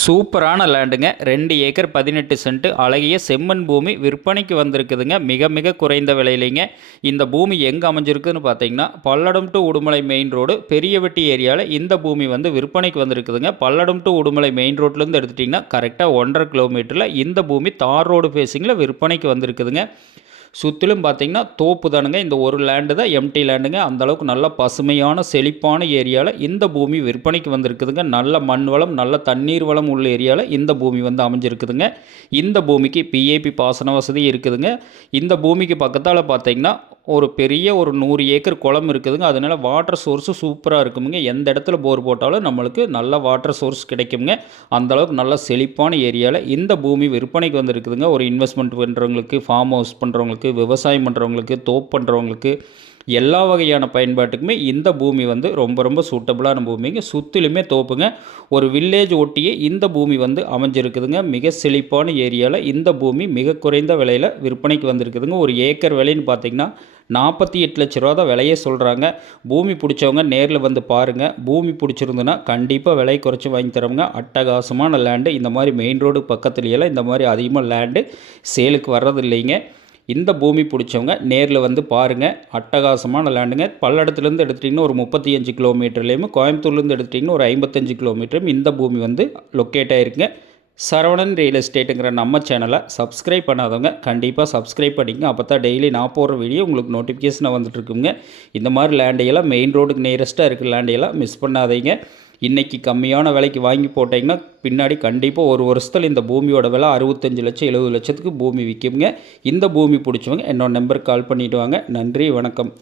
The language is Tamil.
சூப்பரான லேண்டுங்க. ரெண்டு ஏக்கர் பதினெட்டு சென்ட். அழகிய செம்மண் பூமி விற்பனைக்கு வந்திருக்குதுங்க. மிக மிக குறைந்த விலையிலைங்க. இந்த பூமி எங்கே அமைஞ்சிருக்குதுன்னு பார்த்தீங்கன்னா Palladam to Udumalai main road Periyavetti ஏரியாவில் இந்த பூமி வந்து விற்பனைக்கு வந்திருக்குதுங்க. பல்லடம் டு உடுமலை மெயின் ரோட்லேருந்து எடுத்துட்டிங்கன்னா கரெக்டாக ஒன்றரை கிலோமீட்டரில் இந்த பூமி தார் ரோடு ஃபேஸிங்கில் விற்பனைக்கு வந்திருக்குதுங்க. சுற்றிலும் பார்த்தீங்கன்னா தோப்பு தானுங்க. இந்த ஒரு லேண்டு தான் எம்டி லேண்டுங்க அந்தளவுக்கு நல்ல பசுமையான செழிப்பான ஏரியாவில் இந்த பூமி விற்பனைக்கு வந்திருக்குதுங்க. நல்ல மண் வளம் நல்ல தண்ணீர் வளம் உள்ள ஏரியாவில் இந்த பூமி வந்து அமைஞ்சிருக்குதுங்க. இந்த பூமிக்கு பிஏபி பாசன வசதி இருக்குதுங்க. இந்த பூமிக்கு பக்கத்தால் பார்த்தீங்கன்னா ஒரு பெரிய ஒரு நூறு ஏக்கர் குளம் இருக்குதுங்க. அதனால் வாட்டர் சோர்ஸு சூப்பராக இருக்குமுங்க. எந்த இடத்துல போர் போட்டாலும் நம்மளுக்கு நல்ல வாட்டர் சோர்ஸ் கிடைக்குங்க அந்தளவுக்கு நல்ல செழிப்பான ஏரியாவில் இந்த பூமி விற்பனைக்கு வந்துருக்குதுங்க. ஒரு இன்வெஸ்ட்மெண்ட் பண்ணுறவங்களுக்கு ஃபார்ம் ஹவுஸ் பண்ணுறவங்களுக்கு விவசாயம் பண்ணுறவங்களுக்கு தோப்பு பண்ணுறவங்களுக்கு எல்லா வகையான பயன்பாட்டுக்குமே இந்த பூமி வந்து ரொம்ப ரொம்ப சூட்டபுளான பூமிங்க. சுற்றிலுமே தோப்புங்க. ஒரு வில்லேஜ் ஒட்டியே இந்த பூமி வந்து அமைஞ்சிருக்குதுங்க. மிக செழிப்பான ஏரியாவில் இந்த பூமி மிக குறைந்த விலையில் விற்பனைக்கு வந்திருக்குதுங்க. ஒரு ஏக்கர் விலைன்னு பார்த்தீங்கன்னா நாற்பத்தி எட்டு லட்ச ரூபா தான் விலையே சொல்கிறாங்க பூமி பிடிச்சவங்க நேரில் வந்து பாருங்கள் பூமி பிடிச்சிருந்துன்னா கண்டிப்பாக விலை குறைச்சி வாங்கி தரவங்க. அட்டகாசமான லேண்டு இந்த மாதிரி மெயின் ரோடு பக்கத்துலையெல்லாம் இந்த மாதிரி அதிகமாக லேண்டு சேலுக்கு வர்றது இல்லைங்க இந்த பூமி பிடிச்சவங்க நேரில் வந்து பாருங்கள் அட்டகாசமான லேண்டுங்க பல்லடத்துலேருந்து எடுத்துட்டிங்கன்னா ஒரு முப்பத்தி அஞ்சு கிலோமீட்டர்லேயும் கோயம்புத்தூர்லேருந்து எடுத்துட்டிங்கன்னா ஒரு ஐம்பத்தஞ்சு கிலோமீட்டரும் இந்த பூமி வந்து லொக்கேட் ஆகிருக்குங்க சரவணன் ரியல் எஸ்டேட்டுங்கிற நம்ம சேனலை சப்ஸ்கிரைப் பண்ணாதவங்க கண்டிப்பாக சப்ஸ்கிரைப் பண்ணிங்க அப்போ தான் டெய்லி நான் போடுற வீடியோ உங்களுக்கு நோட்டிஃபிகேஷனாக வந்துட்டுருக்குங்க இந்த மாதிரி லேண்டையெல்லாம் மெயின் ரோடுக்கு நியரஸ்ட்டாக இருக்கிற லேண்டையெல்லாம் மிஸ் பண்ணாதீங்க. இன்றைக்கி கம்மியான விலைக்கு வாங்கி போட்டிங்கன்னா பின்னாடி கண்டிப்பாக ஒரு வருஷத்தில் இந்த பூமியோட விலை அறுபத்தஞ்சு லட்சம் எழுபது லட்சத்துக்கு பூமி விற்குங்க இந்த பூமி பிடிச்சவங்க என்னோடய நம்பருக்கு கால் பண்ணிவிட்டு வாங்க. நன்றி வணக்கம்.